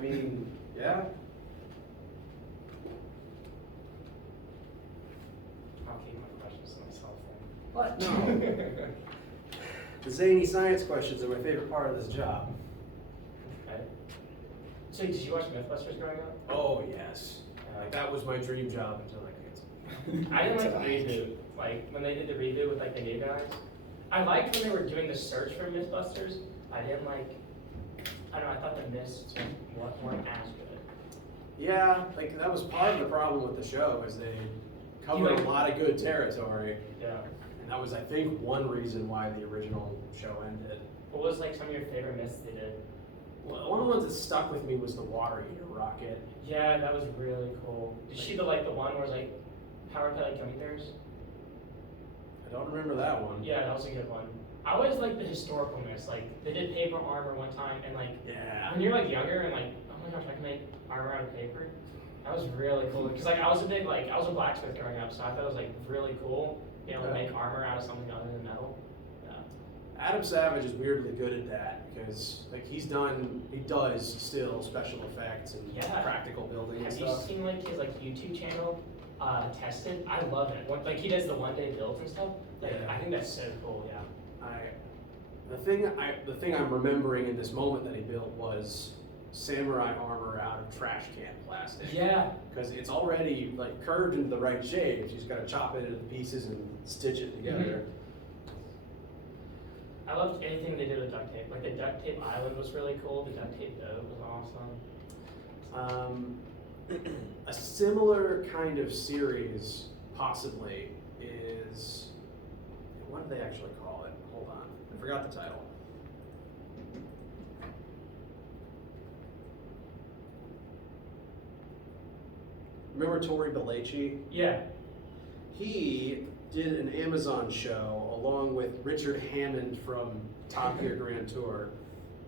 I mean, yeah. I'll keep my questions to myself then. What? No. The zany science questions are my favorite part of this job. Okay. So did you watch Mythbusters growing up? Oh, yes. Like, that was my dream job until I canceled. I didn't like the reboot. Like, when they did the reboot with, like, the new guys. I liked when they were doing the search for Mythbusters. I didn't like, I don't know, I thought the myths weren't as good. Yeah, like, that was part of the problem with the show, is they covered a lot of good territory. Yeah. And that was, I think, one reason why the original show ended. What was, like, some of your favorite myths they did? Well, one of the ones that stuck with me was the water eater rocket. Yeah, that was really cool. Did you see the one where it's, like, powered by, like, gummy bears? I don't remember that one. Yeah, that was a good one. I always like the historical myths. Like, they did paper armor one time, and, like, Yeah. when you're, like, younger and, like, oh my gosh, I can make armor out of paper. That was really cool. Because, like, I was a blacksmith growing up, so I thought it was, like, really cool being able to make armor out of something other than metal. Yeah. Adam Savage is weirdly good at that, because, like, he does still special effects and practical building and Have stuff. you seen, like, his, like, YouTube channel? Tested. I love it. Like, he does the one-day builds and stuff. Like, Yeah. I think that's so cool. Yeah. The thing I'm remembering in this moment that he built was samurai armor out of trash can plastic. Yeah. Because it's already like curved into the right shape. You just gotta chop it into pieces and stitch it together. I loved anything they did with duct tape. Like the duct tape island was really cool. The duct tape boat was awesome. A similar kind of series, possibly, is, what do they actually call it? Hold on, I forgot the title. Remember Tori Belleci? Yeah. He did an Amazon show along with Richard Hammond from Top Gear Grand Tour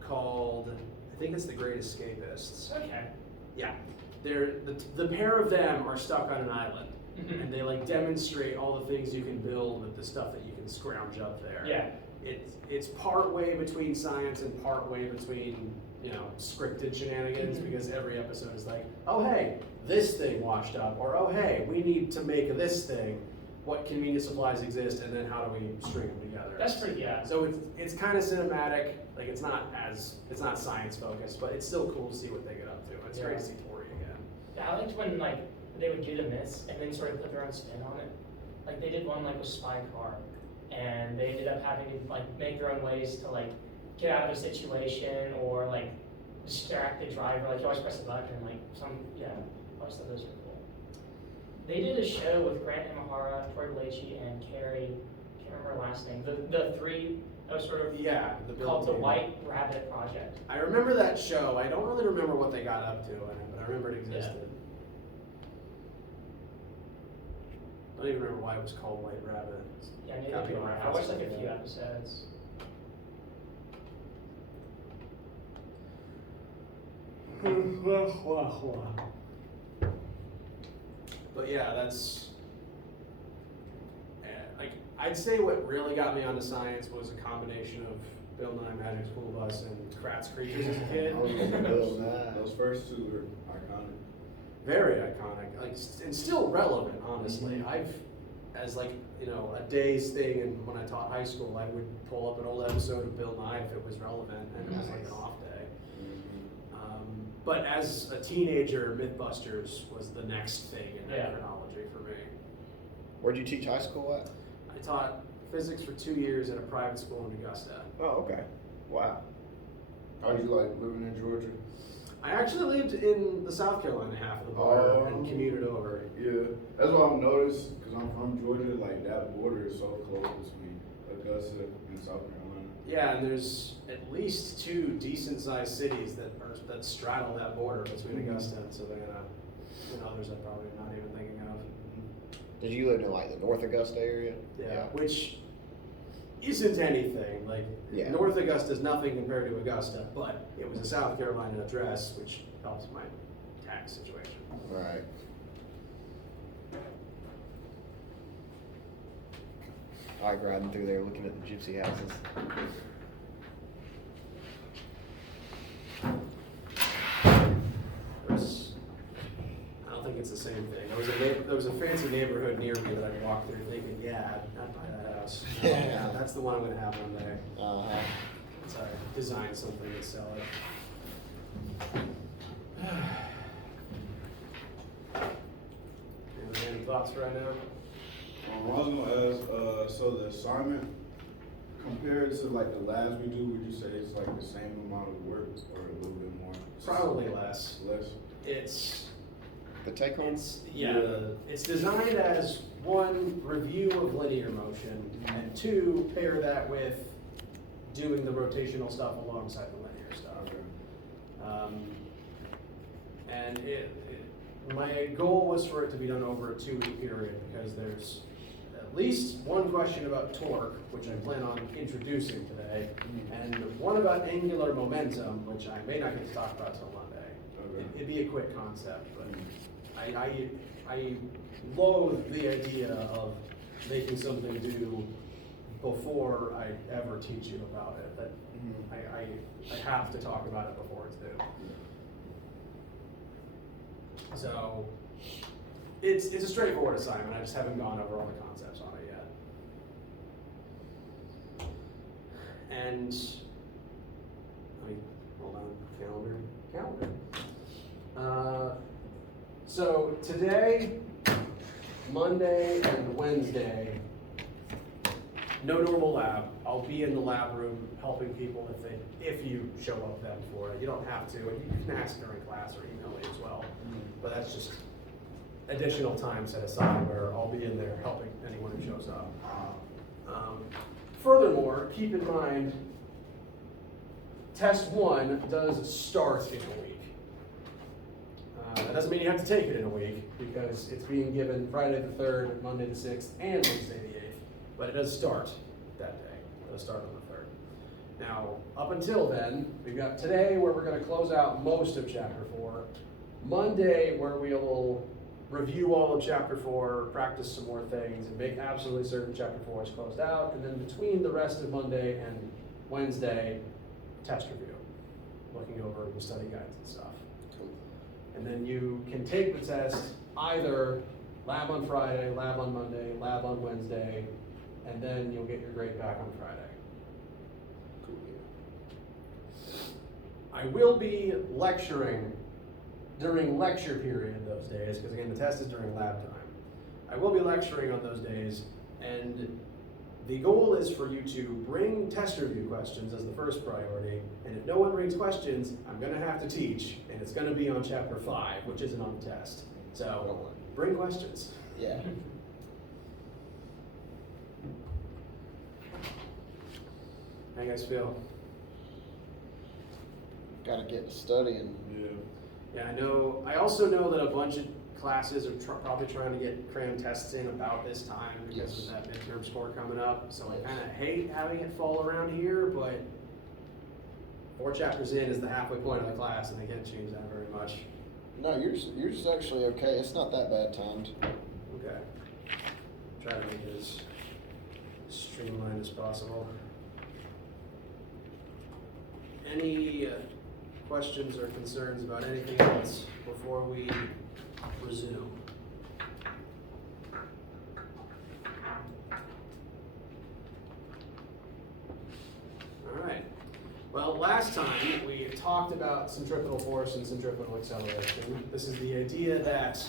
called, I think it's The Great Escapists. Okay. Yeah. The pair of them are stuck on an island, and they like demonstrate all the things you can build with the stuff that you can scrounge up there. Yeah. It's part way between science and part way between, scripted shenanigans, because every episode is like, oh hey, this thing washed up, or oh hey, we need to make this thing. What convenient supplies exist, and then how do we string them together? That's pretty, yeah. So it's kind of cinematic. Like it's not science focused, but it's still cool to see what they get up to. It's great to see Tori again. Yeah, I liked when like they would do the myths and then sort of put their own spin on it. Like they did one like with Spy Car, and they ended up having to like make their own ways to like get out of a situation or like distract the driver. Like you always press a button and like I always thought those were cool. They did a show with Grant Imahara, Tori Belleci, and Carrie. I can't remember her last name. The three. That was sort of called the White Rabbit Project. I remember that show. I don't really remember what they got up to in it, but I remember it existed. I don't even remember why it was called White Rabbit. Yeah, neither do I. I watched like a few episodes. But yeah, that's like I'd say what really got me onto science was a combination of Bill Nye Magic School Bus and Kratz Creatures as a kid. Those first two were iconic. Very iconic, like, and still relevant, honestly. I've, as like, a day's thing, and when I taught high school, I would pull up an old episode of Bill Nye if it was relevant, and it was like an off day. But as a teenager, Mythbusters was the next thing in that chronology for me. Where'd you teach high school at? I taught physics for 2 years at a private school in Augusta. Oh, okay. Wow. How'd you like living in Georgia? I actually lived in the South Carolina half of the border and commuted over. Yeah, that's what I've noticed, because I'm from Georgia, like that border is so close between Augusta and South Carolina. Yeah, and there's at least 2 decent-sized cities that straddle that border between Augusta and Savannah, and others I'm probably not even thinking of. Did you live in like the North Augusta area? Yeah. Which isn't anything. Like, North Augusta is nothing compared to Augusta, but it was a South Carolina address, which helps my tax situation. Right. I like riding through there looking at the gypsy houses. it's the same thing. There was a fancy neighborhood near me that I walked through thinking, yeah, I'd buy that house. No, Yeah. That's the one I'm gonna have one day. Uh-huh. So I design something and sell it. Any thoughts right now? I was gonna ask, so the assignment, compared to like the labs we do, would you say it's like the same amount of work or a little bit more? Probably less. Less? It's The take home? it's designed as one, review of linear motion, and two, pair that with doing the rotational stuff alongside the linear stuff. Okay. And my goal was for it to be done over a 2-week period because there's at least one question about torque, which I plan on introducing today, and one about angular momentum, which I may not get to talk about till Monday. Okay. It'd be a quick concept, but I loathe the idea of making something do before I ever teach you about it. That I have to talk about it before it's due. So it's a straightforward assignment. I just haven't gone over all the concepts on it yet. And let me hold on. Calendar. So today, Monday, and Wednesday, no normal lab. I'll be in the lab room helping people if you show up then for it. You don't have to, and you can ask during class or email me as well. But that's just additional time set aside where I'll be in there helping anyone who shows up. Furthermore, keep in mind, test 1 does start in a week. That doesn't mean you have to take it in a week because it's being given Friday the 3rd, Monday the 6th, and Wednesday the 8th. But it does start that day. It does start on the 3rd. Now, up until then, we've got today where we're going to close out most of Chapter 4. Monday, where we'll review all of Chapter 4, practice some more things, and make absolutely certain Chapter 4 is closed out. And then between the rest of Monday and Wednesday, test review, looking over your study guides and stuff. Cool. And then you can take the test either lab on Friday, lab on Monday, lab on Wednesday, and then you'll get your grade back on Friday. Cool. I will be lecturing during lecture period those days, because again, the test is during lab time. I will be lecturing on those days, and the goal is for you to bring test review questions as the first priority, and if no one brings questions, I'm gonna have to teach, and it's gonna be on Chapter 5, which isn't on the test. So, bring questions. Yeah. How you guys feel? Gotta get to studying. Yeah. Yeah, I also know that a bunch of classes are probably trying to get cram tests in about this time because Yes. of that midterm score coming up. So I kind of hate having it fall around here, but 4 chapters in is the halfway point of the class, and they can't change that very much. No, yours is actually okay. It's not that bad timed. Okay. Try to make it as streamlined as possible. Any questions or concerns about anything else before we resume? All right. Well, last time we talked about centripetal force and centripetal acceleration. This is the idea that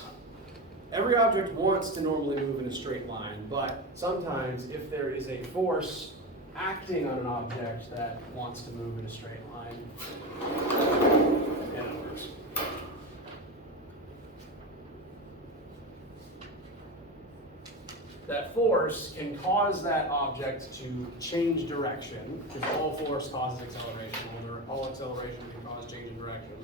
every object wants to normally move in a straight line, but sometimes if there is a force acting on an object that wants to move in a straight line, and it works. That force can cause that object to change direction, because all force causes acceleration, or all acceleration can cause change in direction.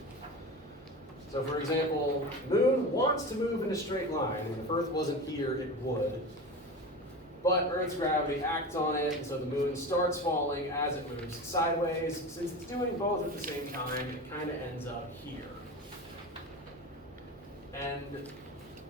So for example, the moon wants to move in a straight line, and if Earth wasn't here, it would. But Earth's gravity acts on it, and so the moon starts falling as it moves sideways. Since it's doing both at the same time, it kind of ends up here. And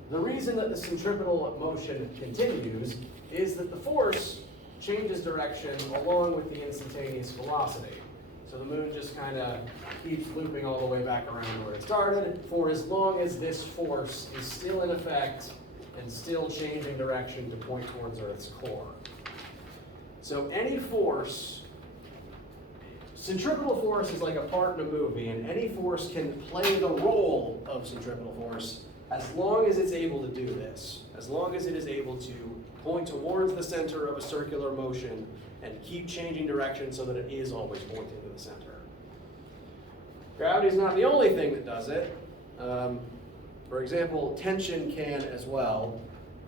the reason that the centripetal motion continues is that the force changes direction along with the instantaneous velocity. So the moon just kind of keeps looping all the way back around to where it started for as long as this force is still in effect and still changing direction to point towards Earth's core. So any force, centripetal force is like a part in a movie, and any force can play the role of centripetal force as long as it's able to do this, as long as it is able to point towards the center of a circular motion and keep changing direction so that it is always pointing to the center. Gravity is not the only thing that does it. For example, tension can as well,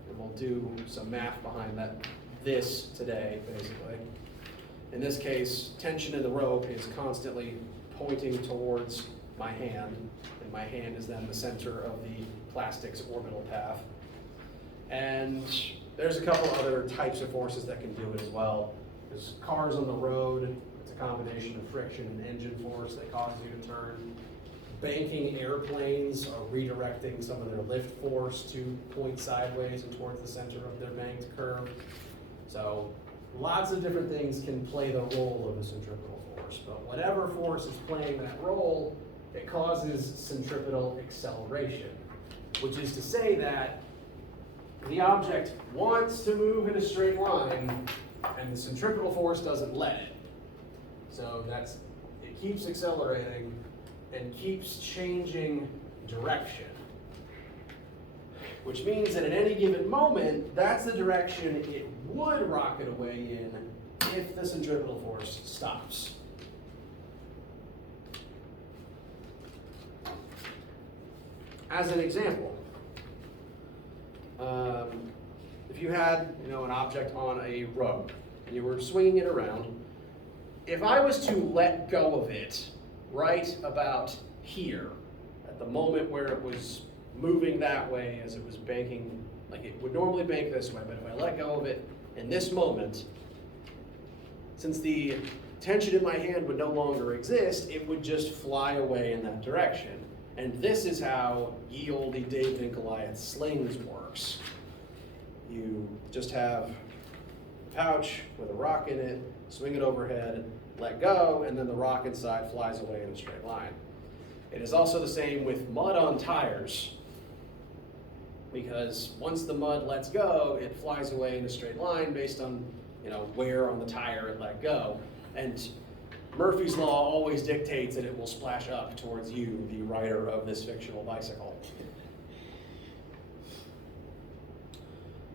and we'll do some math behind that this today, basically. In this case, tension in the rope is constantly pointing towards my hand, and my hand is then the center of the plastic's orbital path. And there's a couple other types of forces that can do it as well. There's cars on the road. It's a combination of friction and engine force that causes you to turn. Banking airplanes are redirecting some of their lift force to point sideways and towards the center of their banked curve. So lots of different things can play the role of a centripetal force, but whatever force is playing that role, it causes centripetal acceleration, which is to say that the object wants to move in a straight line, and the centripetal force doesn't let it. So it keeps accelerating and keeps changing direction, which means that at any given moment, that's the direction it would rocket away in if the centripetal force stops. As an example, if you had an object on a rope and you were swinging it around, if I was to let go of it right about here, at the moment where it was moving that way as it was banking, like it would normally bank this way, but if I let go of it in this moment, since the tension in my hand would no longer exist, it would just fly away in that direction. And this is how ye olde David and Goliath slings works. You just have a pouch with a rock in it, swing it overhead, let go, and then the rock inside flies away in a straight line. It is also the same with mud on tires, because once the mud lets go, it flies away in a straight line based on where on the tire it let go. And Murphy's Law always dictates that it will splash up towards you, the rider of this fictional bicycle.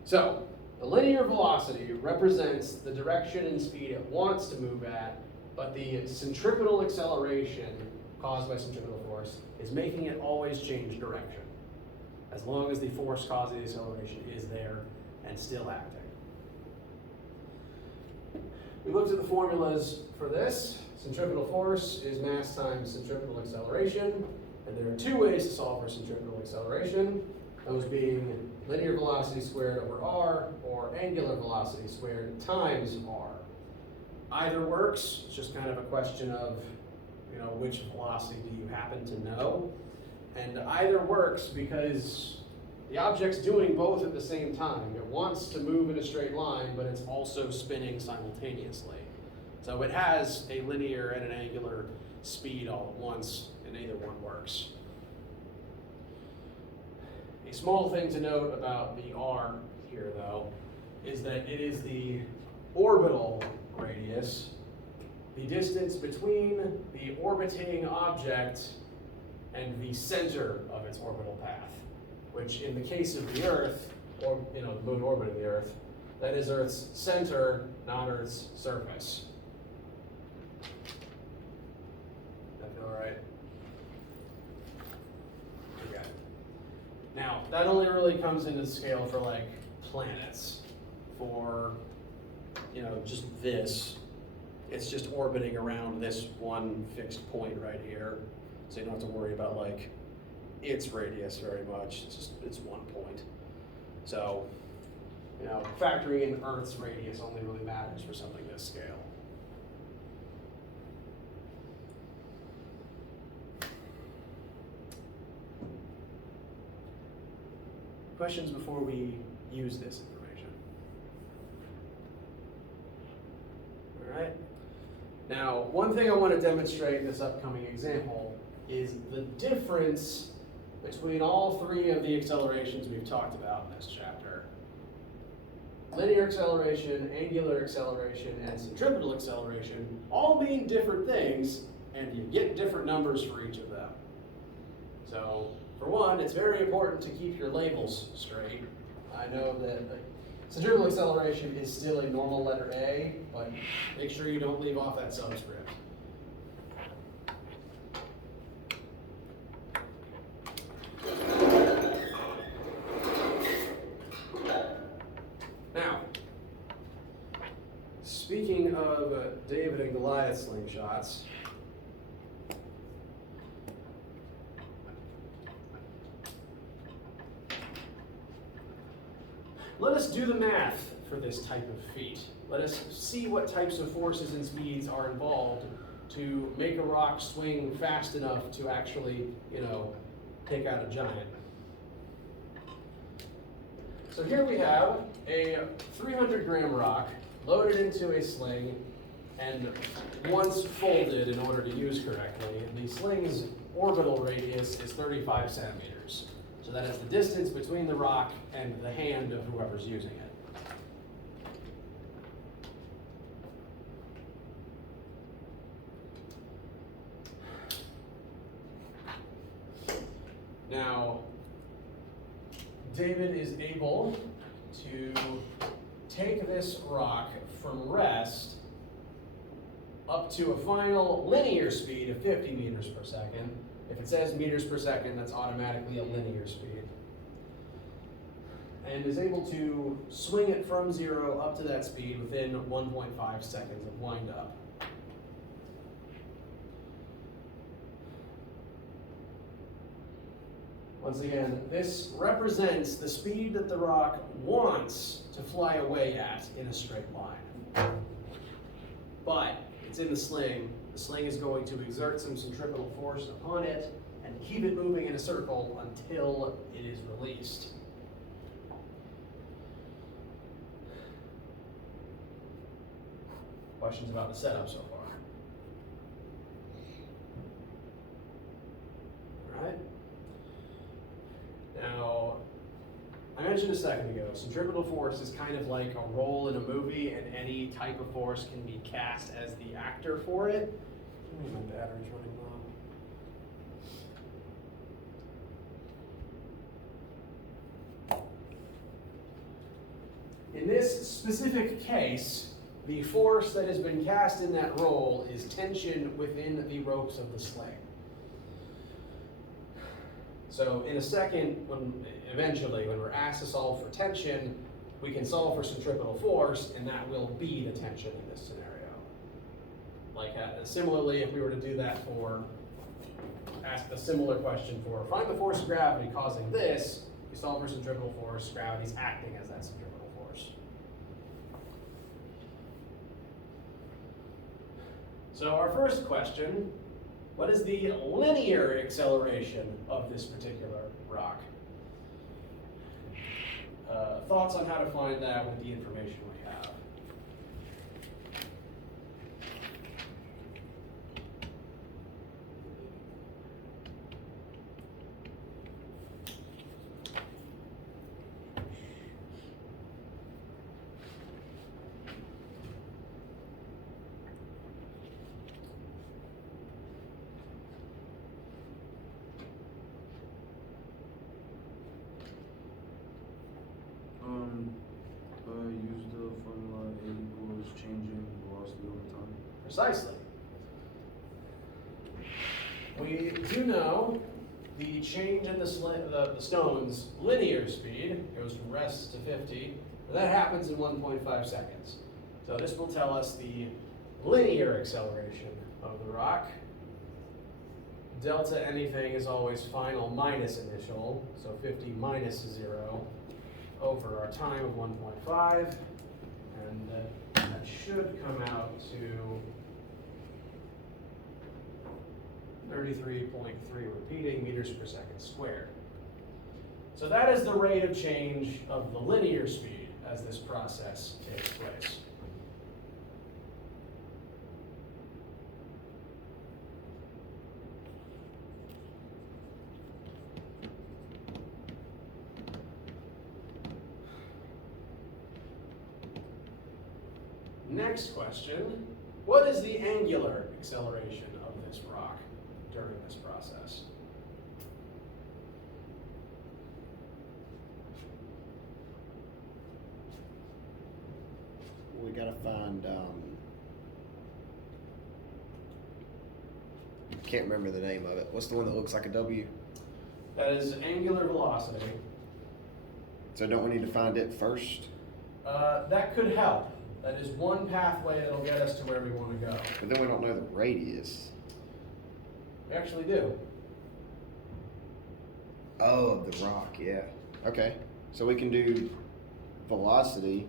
So, the linear velocity represents the direction and speed it wants to move at, but the centripetal acceleration caused by centripetal force is making it always change direction, as long as the force causing the acceleration is there and still acting. We looked at the formulas for this. Centripetal force is mass times centripetal acceleration, and there are two ways to solve for centripetal acceleration, those being linear velocity squared over r, or angular velocity squared times r. Either works. It's just kind of a question of which velocity do you happen to know, and either works because the object's doing both at the same time. It wants to move in a straight line, but it's also spinning simultaneously. So it has a linear and an angular speed all at once, and either one works. A small thing to note about the r here, though, is that it is the orbital radius, the distance between the orbiting object and the center of its orbital path, which in the case of the Earth, or the moon orbiting the Earth, that is Earth's center, not Earth's surface. That feel all right? Okay. Now, that only really comes into scale for planets. For just this, it's just orbiting around this one fixed point right here. So you don't have to worry about its radius very much. It's one point. So, factoring in Earth's radius only really matters for something this scale. Questions before we use this information? All right. Now, one thing I want to demonstrate in this upcoming example is the difference between all three of the accelerations we've talked about in this chapter. Linear acceleration, angular acceleration, and centripetal acceleration all mean different things, and you get different numbers for each of them. So, for one, it's very important to keep your labels straight. I know that centripetal acceleration is still a normal letter A, but make sure you don't leave off that subscript. Now, speaking of David and Goliath slingshots, let us do the math for this type of feat. Let us see what types of forces and speeds are involved to make a rock swing fast enough to actually, take out a giant. So here we have a 300-gram rock loaded into a sling and once folded in order to use correctly. The sling's orbital radius is 35 centimeters. So that is the distance between the rock and the hand of whoever's using it. Now, David is able to take this rock from rest up to a final linear speed of 50 meters per second. If it says meters per second, that's automatically a linear speed. And is able to swing it from 0 up to that speed within 1.5 seconds of wind up. Once again, this represents the speed that the rock wants to fly away at in a straight line. But it's in the sling. The sling is going to exert some centripetal force upon it and keep it moving in a circle until it is released. Questions about the setup so far? All right. Now, I mentioned a second ago, centripetal force is kind of like a role in a movie, and any type of force can be cast as the actor for it. My battery's running low. In this specific case, the force that has been cast in that role is tension within the ropes of the sling. So in a second, eventually, when we're asked to solve for tension, we can solve for centripetal force, and that will be the tension in this scenario. Similarly, if we were to do that ask a similar question for find the force of gravity causing this, we solve for centripetal force, gravity's acting as that centripetal force. So our first question, what is the linear acceleration of this particular rock? Thoughts on how to find that with the information we have? Use the formula A equals changing velocity over time. Precisely. We do know the change in the stone's linear speed goes from rest to 50. That happens in 1.5 seconds. So this will tell us the linear acceleration of the rock. Delta anything is always final minus initial, so 50 minus 0 over our time of 1.5, and that should come out to 33.3 repeating meters per second squared. So that is the rate of change of the linear speed as this process takes place. next question, what is the angular acceleration of this rock during this process? We gotta find, can't remember the name of it. What's the one that looks like a W? That is angular velocity. So don't we need to find it first? That could help. That is one pathway that'll get us to where we want to go. But then we don't know the radius. We actually do. Oh, of the rock, yeah. Okay, so we can do velocity.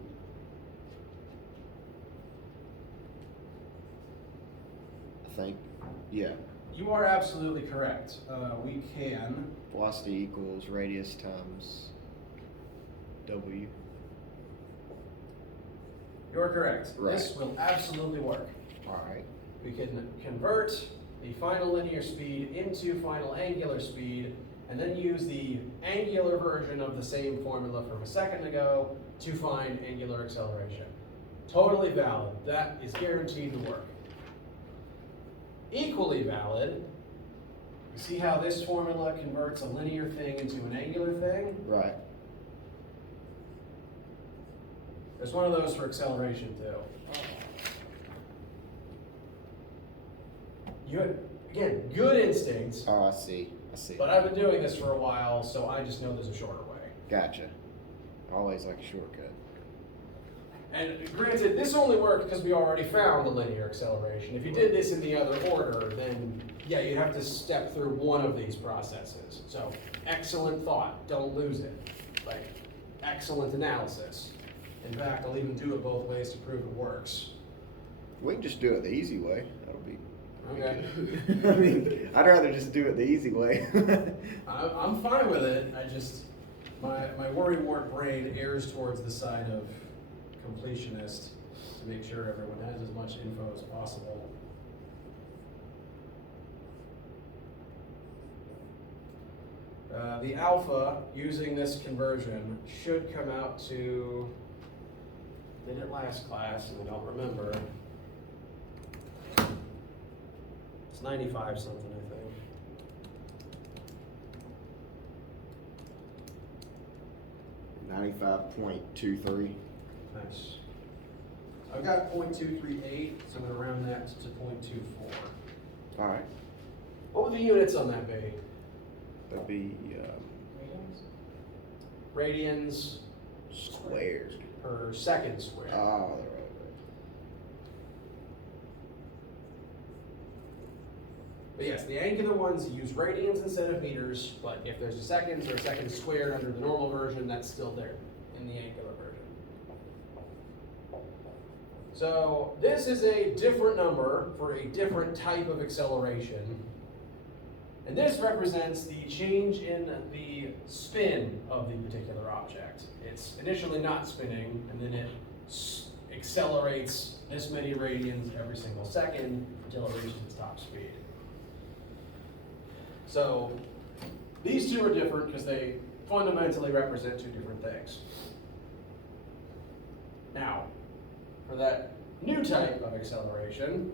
I think, yeah. You are absolutely correct. We can. Velocity equals radius times W. You're correct. Right. This will absolutely work. All right. We can convert the final linear speed into final angular speed, and then use the angular version of the same formula from a second ago to find angular acceleration. Totally valid. That is guaranteed to work. Equally valid, you see how this formula converts a linear thing into an angular thing? Right. There's one of those for acceleration too. You had, again, good instincts, Oh, I see. I see. but I've been doing this for a while, so I just know there's a shorter way. Gotcha. Always like a shortcut. And granted, this only worked because we already found the linear acceleration. If you did this in the other order, then yeah, you'd have to step through one of these processes. So excellent thought, don't lose it. Like, excellent analysis. In fact, I'll even do it both ways to prove it works. We can just do it the easy way. That'll be. Okay. I mean, I'd rather just do it the easy way. I'm fine with it. I just, my worrywart brain errs towards the side of completionist to make sure everyone has as much info as possible. The alpha using this conversion should come out to, did it last class and I don't remember. It's 95 something, I think. $95.23. Nice. I've got 0.238, so I'm gonna round that to 0.24. All right. What would the units on that be? That'd be Radians squared. per second squared. Oh, right. But yes, the angular ones use radians instead of meters, but if there's a seconds or a second squared under the normal version, that's still there in the angular version. So this is a different number for a different type of acceleration. And this represents the change in the spin of the particular object. It's initially not spinning, and then it accelerates this many radians every single second until it reaches its top speed. So these two are different because they fundamentally represent two different things. Now, for that new type of acceleration,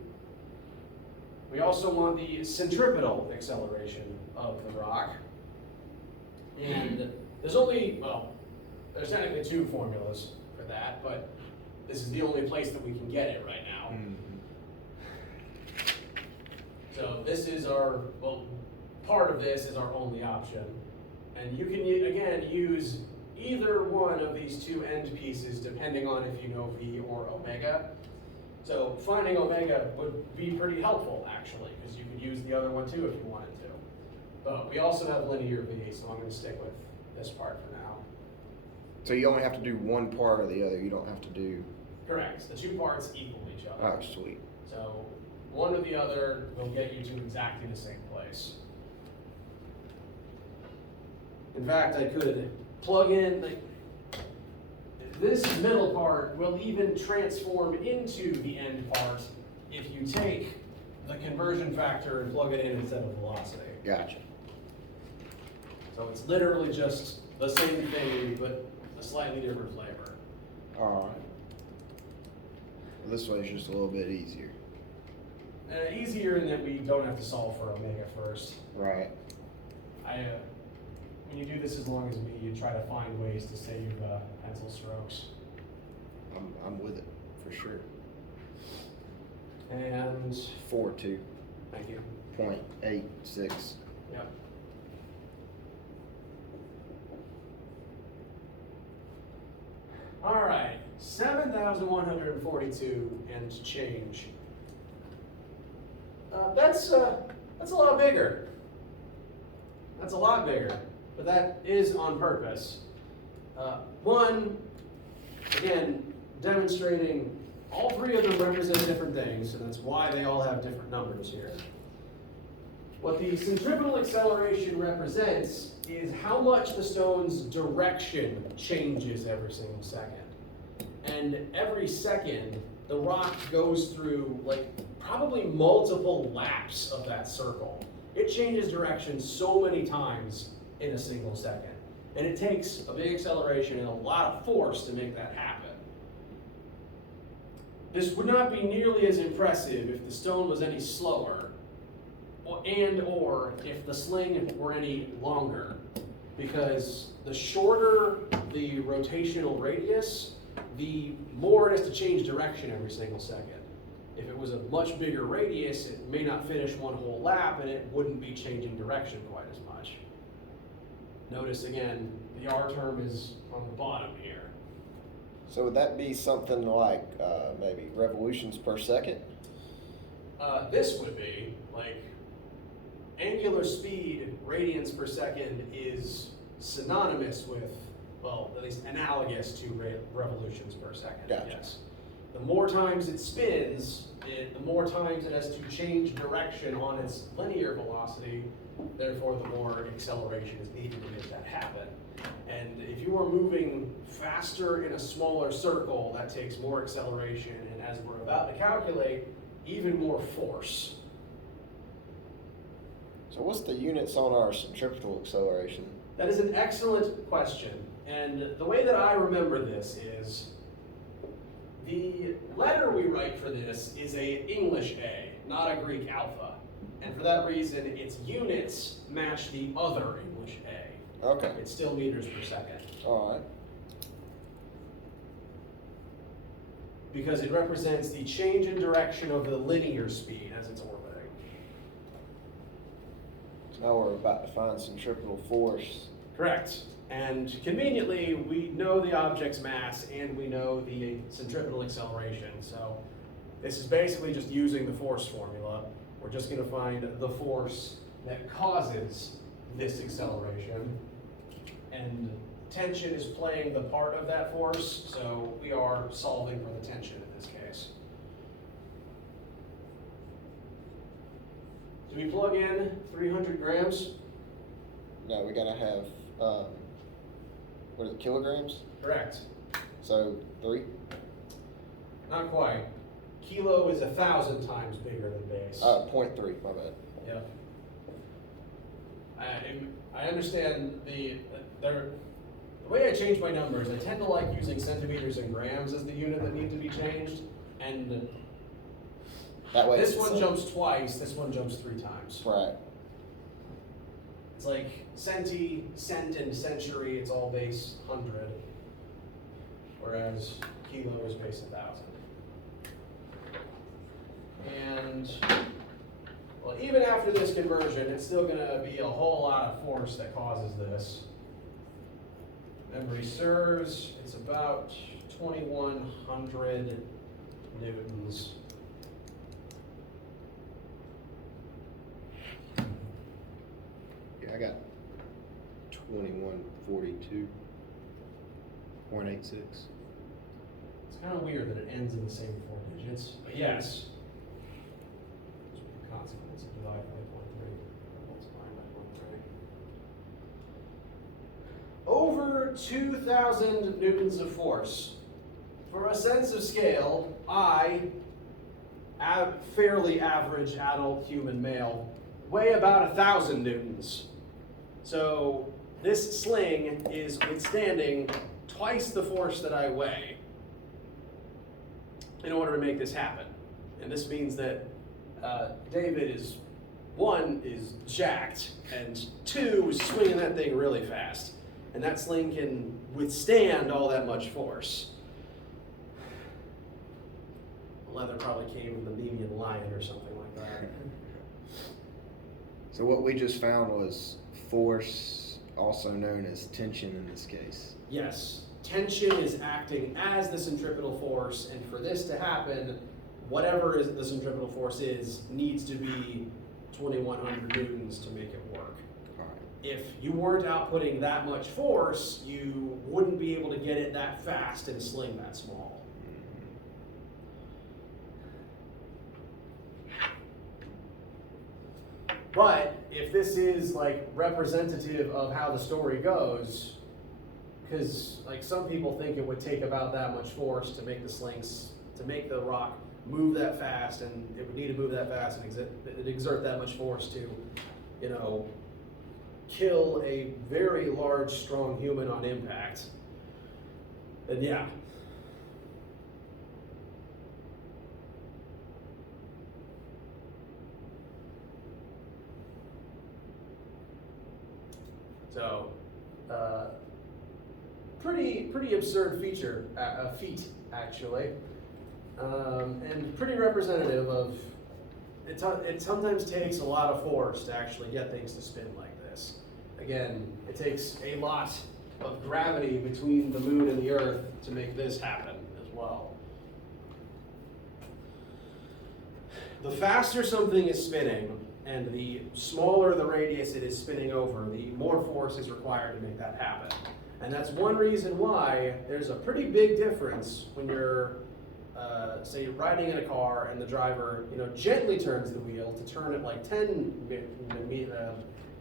we also want the centripetal acceleration of the rock. And there's only, well, there's technically two formulas for that, but this is the only place that we can get it right now. So this is our, well, part of this is our only option. And you can, again, use either one of these two end pieces depending on if you know V or omega. So finding omega would be pretty helpful, actually, because you could use the other one too if you wanted to. But we also have linear V, so I'm going to stick with this part for now. So you only have to do one part or the other. You don't have to do. Correct. The two parts equal each other. Oh, sweet. So one or the other will get you to exactly the same place. In fact, I could plug in, like, this middle part will even transform into the end part if you take the conversion factor and plug it in instead of velocity. Gotcha. So it's literally just the same thing, but a slightly different flavor. All This way is just a little bit easier. Easier in that we don't have to solve for omega first. Right. When you do this as long as me, you try to find ways to save pencil strokes. I'm with it for sure. And 4.2. thank you. 0.86. Yep. All right, 7,142 and change. That's a lot bigger. That's a lot bigger, but that is on purpose. One, again, demonstrating all three of them represent different things, and that's why they all have different numbers here. What the centripetal acceleration represents is how much the stone's direction changes every single second. And every second, the rock goes through like probably multiple laps of that circle. It changes direction so many times in a single second. And it takes a big acceleration and a lot of force to make that happen. This would not be nearly as impressive if the stone was any slower, or if the sling were any longer, because the shorter the rotational radius, the more it has to change direction every single second. If it was a much bigger radius, it may not finish one whole lap and it wouldn't be changing direction quite as much. Notice again, the R term is on the bottom here. So would that be something like maybe revolutions per second? This would be like angular speed, radians per second, is synonymous with, well, at least analogous to revolutions per second. Gotcha. Yes. The more times it spins, the more times it has to change direction on its linear velocity, therefore the more acceleration is needed to make that happen. And if you are moving faster in a smaller circle, that takes more acceleration, and as we're about to calculate, even more force. So what's the units on our centripetal acceleration? That is an excellent question. And the way that I remember this is, the letter we write for this is a English A, not a Greek alpha. And for that reason, its units match the other English A. Okay. It's still meters per second. All right. Because it represents the change in direction of the linear speed as it's orbiting. So now we're about to find centripetal force. Correct. And conveniently, we know the object's mass and we know the centripetal acceleration. So this is basically just using the force formula. We're just going to find the force that causes this acceleration. And tension is playing the part of that force, so we are solving for the tension in this case. Do we plug in 300 grams? No, we gotta have, what is it, kilograms? Correct. So 3? Not quite. Kilo is 1,000 times bigger than base. 0.3, my bad. Yep. I understand the way I change my numbers, I tend to like using centimeters and grams as the unit that need to be changed. And That way this it's one the same. jumps twice, this one jumps 3 times. Right. It's like centi, cent, and century, it's all base 100. Whereas kilo is base 1,000. And, well, even after this conversion, it's still gonna be a whole lot of force that causes this. Memory serves, it's about 2,100 newtons. Yeah, I got 2142.86. It's kind of weird that it ends in the same 4 digits, but yes. Consequence of divide by 0.3, multiplying by 0.3. Over 2,000 newtons of force. For a sense of scale, I, a fairly average adult human male, weigh about 1,000 newtons. So this sling is withstanding twice the force that I weigh. in order to make this happen. And this means that David is, one, is jacked, and two, is swinging that thing really fast. And that sling can withstand all that much force. Leather probably came from the Nemean lion or something like that. So what we just found was force, also known as tension in this case. Yes, tension is acting as the centripetal force, and for this to happen, whatever the centripetal force is needs to be 2100 newtons to make it work. All right. If you weren't outputting that much force, you wouldn't be able to get it that fast and sling that small. But if this is like representative of how the story goes, because like some people think it would take about that much force to make the slings, to make the rock move that fast, and it would need to move that fast and exert that much force to, you know, kill a very large, strong human on impact. And yeah. So, pretty absurd feat actually, and pretty representative of. It sometimes takes a lot of force to actually get things to spin like this. Again, it takes a lot of gravity between the moon and the Earth to make this happen as well. The faster something is spinning, and the smaller the radius it is spinning over, the more force is required to make that happen. And that's one reason why there's a pretty big difference when you're, say you're riding in a car and the driver, you know, gently turns the wheel to turn at like 10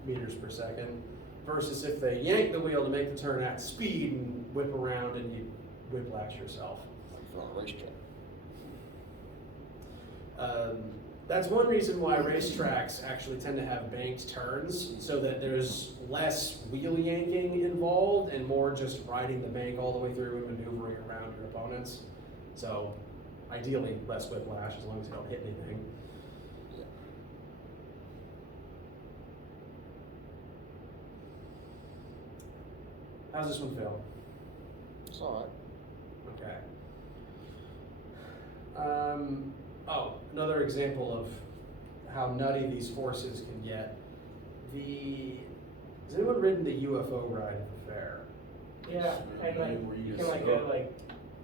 meters per second, versus if they yank the wheel to make the turn at speed and whip around and you whiplash yourself. Like on a racetrack. That's one reason why racetracks actually tend to have banked turns, so that there's less wheel yanking involved and more just riding the bank all the way through and maneuvering around your opponents. So ideally less whiplash as long as you don't hit anything. How's this one feel? It's all right. Okay. Oh, another example of how nutty these forces can get. Has anyone ridden the UFO ride at the fair? Yeah, and like, you can like go like,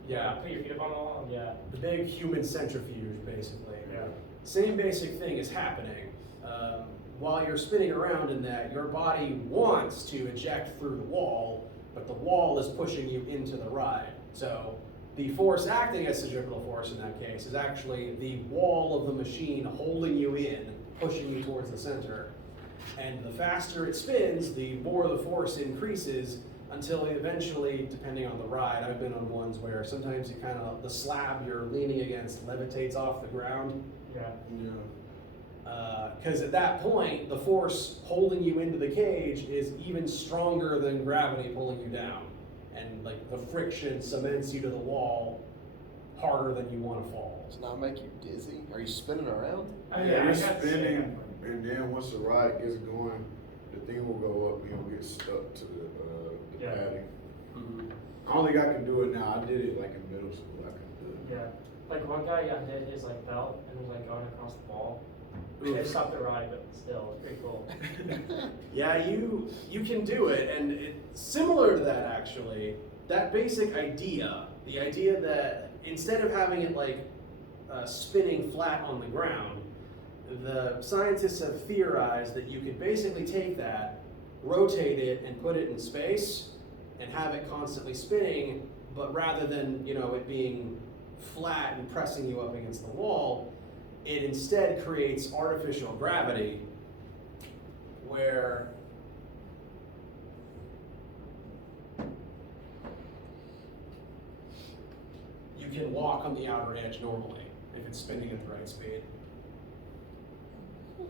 Yeah. put your feet up on the wall, yeah. The big human centrifuge, basically. Yeah. Same basic thing is happening. While you're spinning around in that, your body wants to eject through the wall, but the wall is pushing you into the ride. So the force acting as centripetal force in that case is actually the wall of the machine holding you in, pushing you towards the center. And the faster it spins, the more the force increases until eventually, depending on the ride, I've been on ones where sometimes you the slab you're leaning against levitates off the ground. Yeah. Yeah. Because at that point, the force holding you into the cage is even stronger than gravity pulling you down. And like the friction cements you to the wall harder than you want to fall. Does not make you dizzy? Are you spinning around? Oh, Yeah, I you're got spinning, and then once the ride gets going, the thing will go up and you'll get stuck to the Yeah. padding. Mm-hmm. I don't think I can do it now. I did it like in middle school. I can do it. Yeah, like one guy undid his like belt and was like going across the wall. They stopped the ride, but still, it's pretty cool. Yeah, you can do it, and it's similar to that actually. That basic idea, the idea that instead of having it like spinning flat on the ground, the scientists have theorized that you could basically take that, rotate it, and put it in space, and have it constantly spinning. But rather than it being flat and pressing you up against the wall, it instead creates artificial gravity where you can walk on the outer edge normally if it's spinning at the right speed. If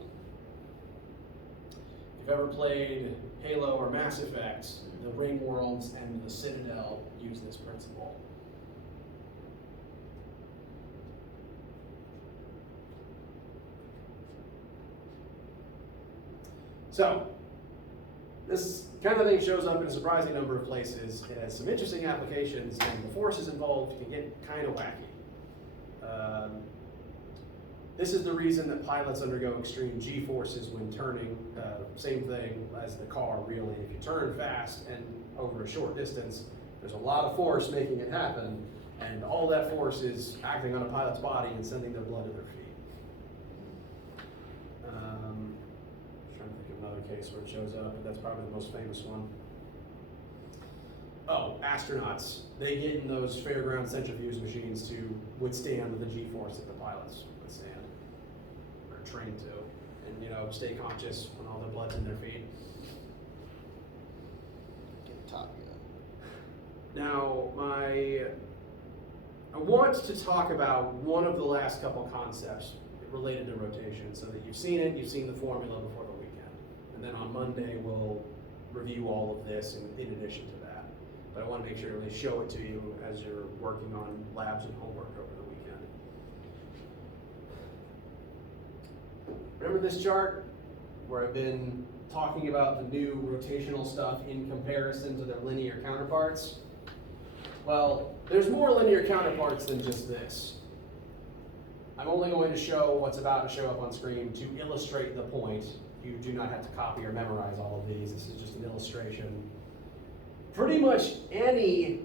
you've ever played Halo or Mass Effect, the Ring Worlds and the Citadel use this principle. So, this kind of thing shows up in a surprising number of places. It has some interesting applications, and the forces involved can get kind of wacky. This is the reason that pilots undergo extreme G-forces when turning. Same thing as the car, really. If you turn fast and over a short distance, there's a lot of force making it happen, and all that force is acting on a pilot's body and sending their blood to their feet. Trying to think of another case where it shows up, but that's probably the most famous one. Oh, astronauts. They get in those fairground centrifuge machines to withstand the G-force that the pilots withstand, or trained to, and stay conscious when all their blood's in their feet. Get Top Gun. Now, I want to talk about one of the last couple concepts related to rotation, so that you've seen it, you've seen the formula before the weekend, and then on Monday we'll review all of this in addition to that. But I want to make sure to really show it to you as you're working on labs and homework over the weekend. Remember this chart where I've been talking about the new rotational stuff in comparison to their linear counterparts? Well, there's more linear counterparts than just this. I'm only going to show what's about to show up on screen to illustrate the point. You do not have to copy or memorize all of these. This is just an illustration. Pretty much any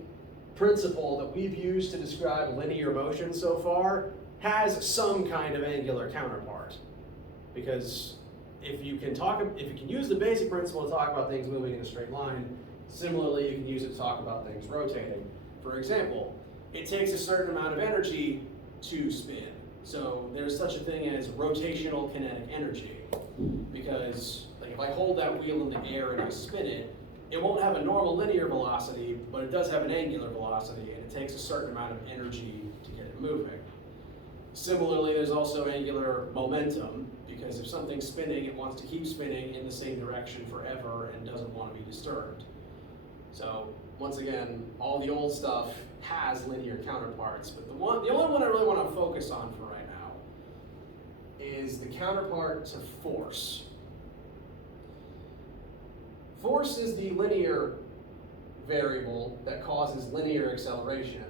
principle that we've used to describe linear motion so far has some kind of angular counterpart. Because if you can use the basic principle to talk about things moving in a straight line, similarly you can use it to talk about things rotating. For example, it takes a certain amount of energy to spin. So there's such a thing as rotational kinetic energy. Because if I hold that wheel in the air and I spin it, it won't have a normal linear velocity, but it does have an angular velocity, and it takes a certain amount of energy to get it moving. Similarly, there's also angular momentum, because if something's spinning, it wants to keep spinning in the same direction forever and doesn't want to be disturbed. So once again, all the old stuff has linear counterparts, but the only one I really want to focus on for right now is the counterpart to force. Force is the linear variable that causes linear acceleration,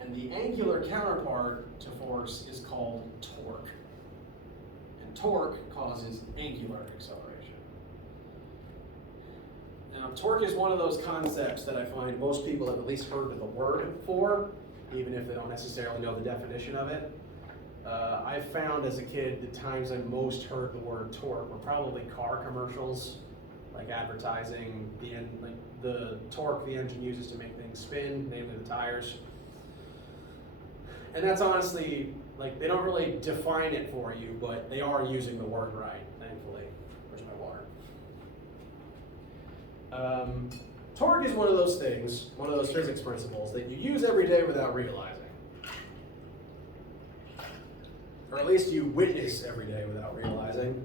and the angular counterpart to force is called torque. And torque causes angular acceleration. Now, torque is one of those concepts that I find most people have at least heard of the word for, even if they don't necessarily know the definition of it. I found as a kid the times I most heard the word torque were probably car commercials, like advertising the torque the engine uses to make things spin, namely the tires. And that's honestly, they don't really define it for you, but they are using the word right, thankfully. Where's my water? Torque is one of those things, one of those physics principles that you use every day without realizing. Or at least you witness every day without realizing,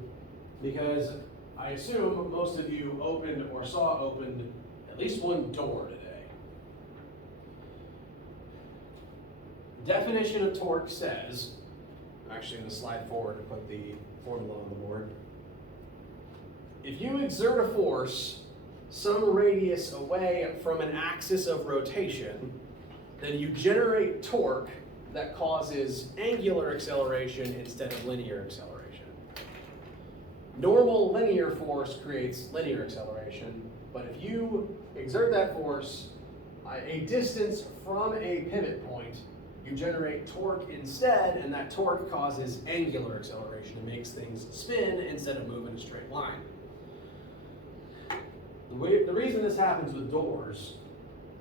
because I assume most of you opened or saw opened at least one door today. Definition of torque says, I'm actually going to slide forward and put the formula on the board. If you exert a force some radius away from an axis of rotation, then you generate torque that causes angular acceleration instead of linear acceleration. Normal linear force creates linear acceleration, but if you exert that force a distance from a pivot point, you generate torque instead, and that torque causes angular acceleration. It makes things spin instead of move in a straight line. The reason this happens with doors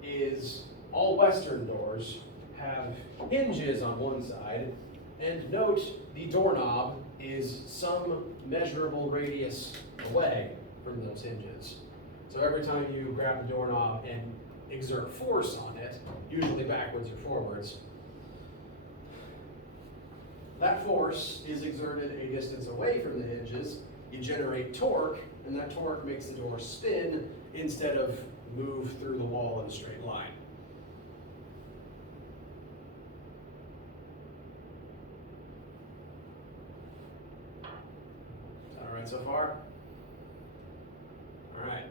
is all Western doors have hinges on one side, and note the doorknob is some measurable radius away from those hinges. So every time you grab the doorknob and exert force on it, usually backwards or forwards, that force is exerted a distance away from the hinges. You generate torque, and that torque makes the door spin instead of move through the wall in a straight line. All right so far? All right.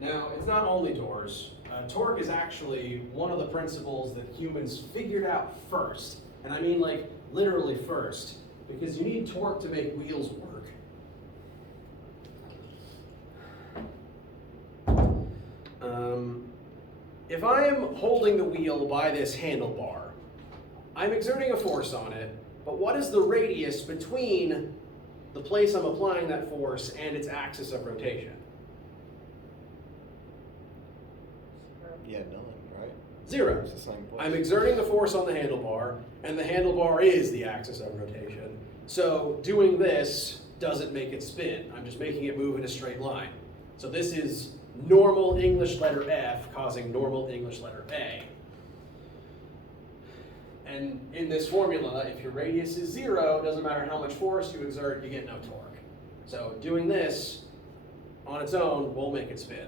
Now, it's not only doors. Torque is actually one of the principles that humans figured out first. And I mean like literally first, because you need torque to make wheels work. If I am holding the wheel by this handlebar, I'm exerting a force on it, but what is the radius between the place I'm applying that force and its axis of rotation? Yeah, none, right? Zero. It's the same place. I'm exerting the force on the handlebar, and the handlebar is the axis of rotation. So doing this doesn't make it spin. I'm just making it move in a straight line. So this is normal English letter F causing normal English letter A. And in this formula, if your radius is 0, it doesn't matter how much force you exert, you get no torque. So doing this on its own won't make it spin.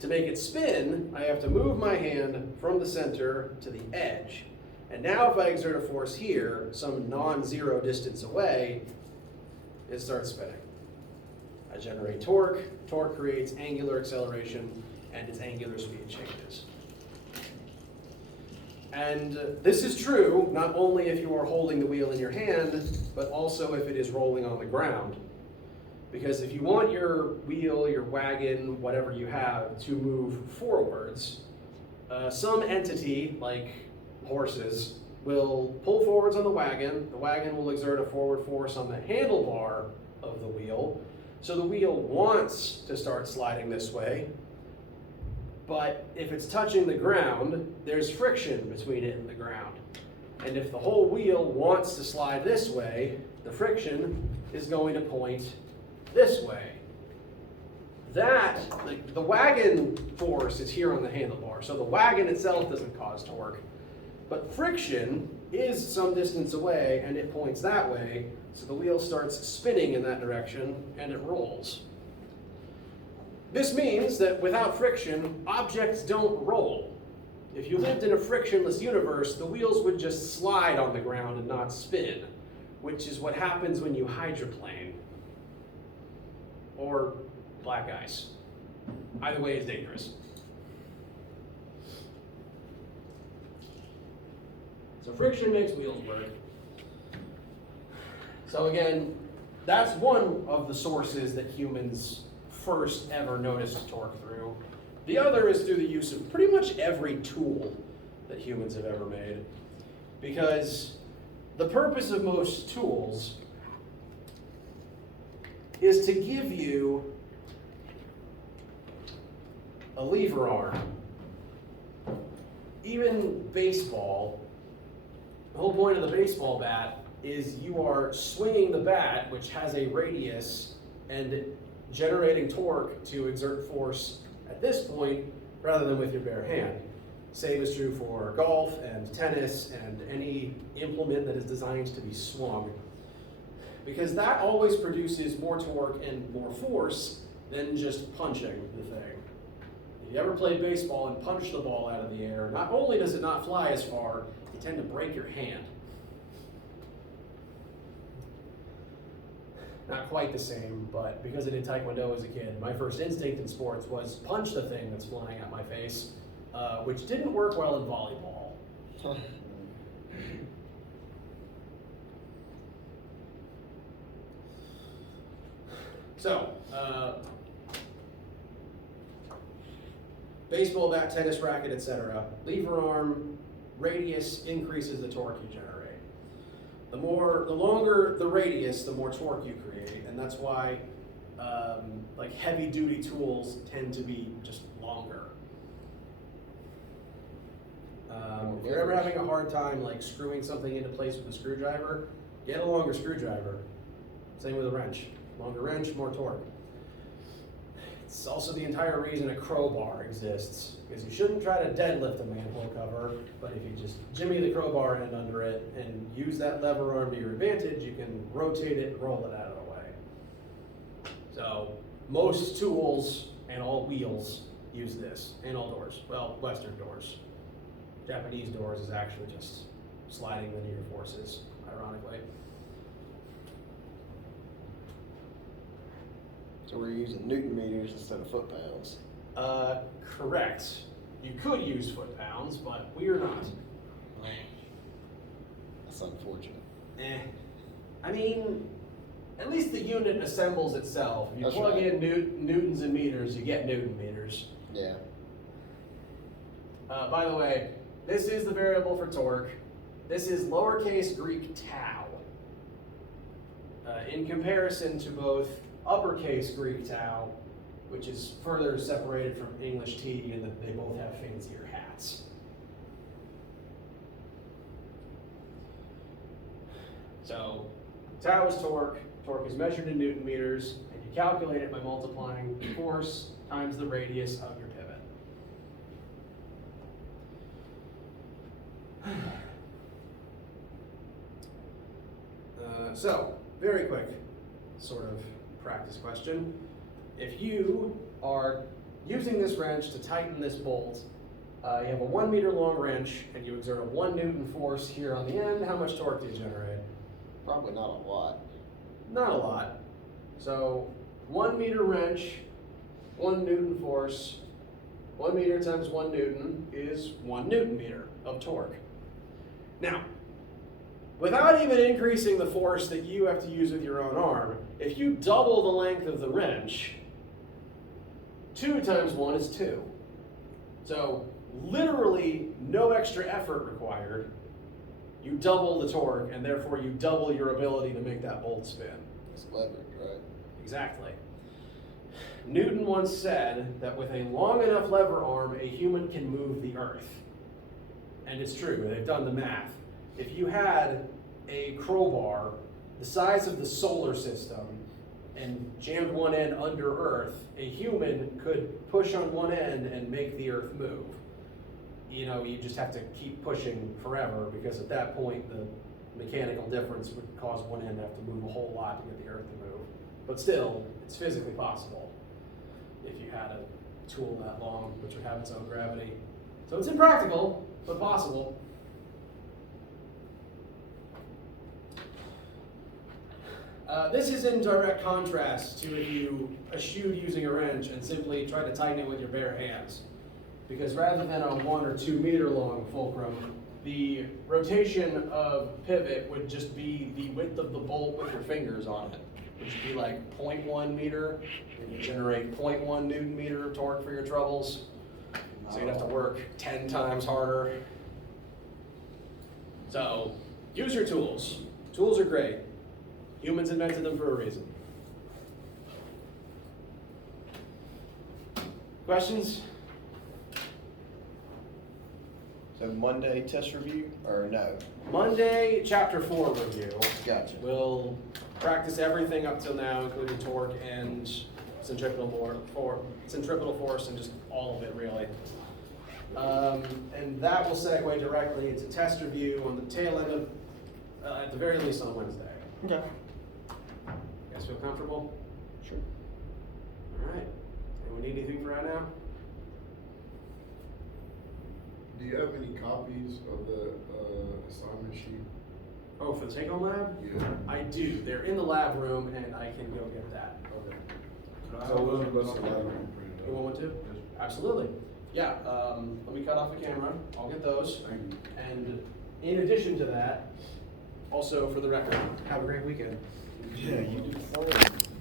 To make it spin, I have to move my hand from the center to the edge. And now if I exert a force here, some non-zero distance away, it starts spinning. I generate torque, torque creates angular acceleration, and its angular speed changes. And this is true not only if you are holding the wheel in your hand, but also if it is rolling on the ground. Because if you want your wheel, your wagon, whatever you have, to move forwards, some entity, like horses, will pull forwards on the wagon will exert a forward force on the handlebar of the wheel, so the wheel wants to start sliding this way, but if it's touching the ground, there's friction between it and the ground. And if the whole wheel wants to slide this way, the friction is going to point this way. That, like the wagon force is here on the handlebar, so the wagon itself doesn't cause torque, but friction is some distance away and it points that way, so the wheel starts spinning in that direction and it rolls. This means that without friction, objects don't roll. If you lived in a frictionless universe, the wheels would just slide on the ground and not spin, which is what happens when you hydroplane or black ice. Either way is dangerous. So friction makes wheels work. So again, that's one of the sources that humans first ever noticed torque through. The other is through the use of pretty much every tool that humans have ever made. Because the purpose of most tools is to give you a lever arm. Even baseball, the whole point of the baseball bat is you are swinging the bat, which has a radius, and generating torque to exert force at this point rather than with your bare hand. Same is true for golf and tennis and any implement that is designed to be swung. Because that always produces more torque and more force than just punching the thing. If you ever played baseball and punched the ball out of the air, not only does it not fly as far, you tend to break your hand. Not quite the same, but because I did Taekwondo as a kid, my first instinct in sports was punch the thing that's flying at my face, which didn't work well in volleyball. So, baseball bat, tennis racket, etc. Lever arm radius increases the torque you generate. The longer the radius, the more torque you create, and that's why like heavy-duty tools tend to be just longer. If you're ever having a hard time like screwing something into place with a screwdriver, get a longer screwdriver. Same with a wrench. Longer wrench, more torque. It's also the entire reason a crowbar exists, because you shouldn't try to deadlift a manhole cover, but if you just jimmy the crowbar end under it and use that lever arm to your advantage, you can rotate it and roll it out of the way. So most tools and all wheels use this, and all doors. Well, Western doors. Japanese doors is actually just sliding linear forces, ironically. So we're using Newton meters instead of foot pounds. Correct. You could use foot pounds, but we are not. That's unfortunate. I mean, at least the unit assembles itself. If you That's plug right. in newtons and meters, you get Newton meters. Yeah. By the way, this is the variable for torque. This is lowercase Greek tau. In comparison to both uppercase Greek tau, which is further separated from English T in that they both have fancier hats. So, tau is torque. Torque is measured in Newton meters, and you calculate it by multiplying force times the radius of your pivot. So, very quick sort of practice question. If you are using this wrench to tighten this bolt, you have a 1 meter long wrench and you exert a 1 Newton force here on the end, how much torque do you generate? Probably not a lot. Not a lot. So 1 meter wrench, 1 Newton force, 1 meter times 1 Newton is 1 Newton meter of torque. Now, without even increasing the force that you have to use with your own arm, if you double the length of the wrench, 2 times 1 is 2. So literally no extra effort required. You double the torque, and therefore you double your ability to make that bolt spin. It's leverage, right? Exactly. Newton once said that with a long enough lever arm, a human can move the earth. And it's true, they've done the math. If you had a crowbar the size of the solar system and jammed one end under Earth, a human could push on one end and make the Earth move. You know, you just have to keep pushing forever, because at that point the mechanical difference would cause one end to have to move a whole lot to get the Earth to move. But still, it's physically possible if you had a tool that long, which would have its own gravity. So it's impractical, but possible. This is in direct contrast to if you eschewed using a wrench and simply try to tighten it with your bare hands. Because rather than a 1 or 2 meter long fulcrum, the rotation of pivot would just be the width of the bolt with your fingers on it, which would be like 0.1 meter, and you generate 0.1 Newton meter of torque for your troubles. So you'd have to work 10 times harder. So use your tools. Tools are great. Humans invented them for a reason. Questions? So Monday test review, or no? Monday, Chapter 4 review. Gotcha. We'll practice everything up till now, including torque and centripetal force, and just all of it, really. And that will segue directly into test review on the tail end of, at the very least on Wednesday. Okay. You guys feel comfortable? Sure. All right. Anyone need anything for right now? Do you have any copies of the assignment sheet? Oh, for the take-home lab? Yeah. I do. They're in the lab room, and I can go get that. Okay. So we'll go to the library and print it You out. want one too? Absolutely. Yeah, let me cut off the camera. I'll get those. Thank you. And in addition to that, also for the record, have a great weekend. Yeah, you do fine.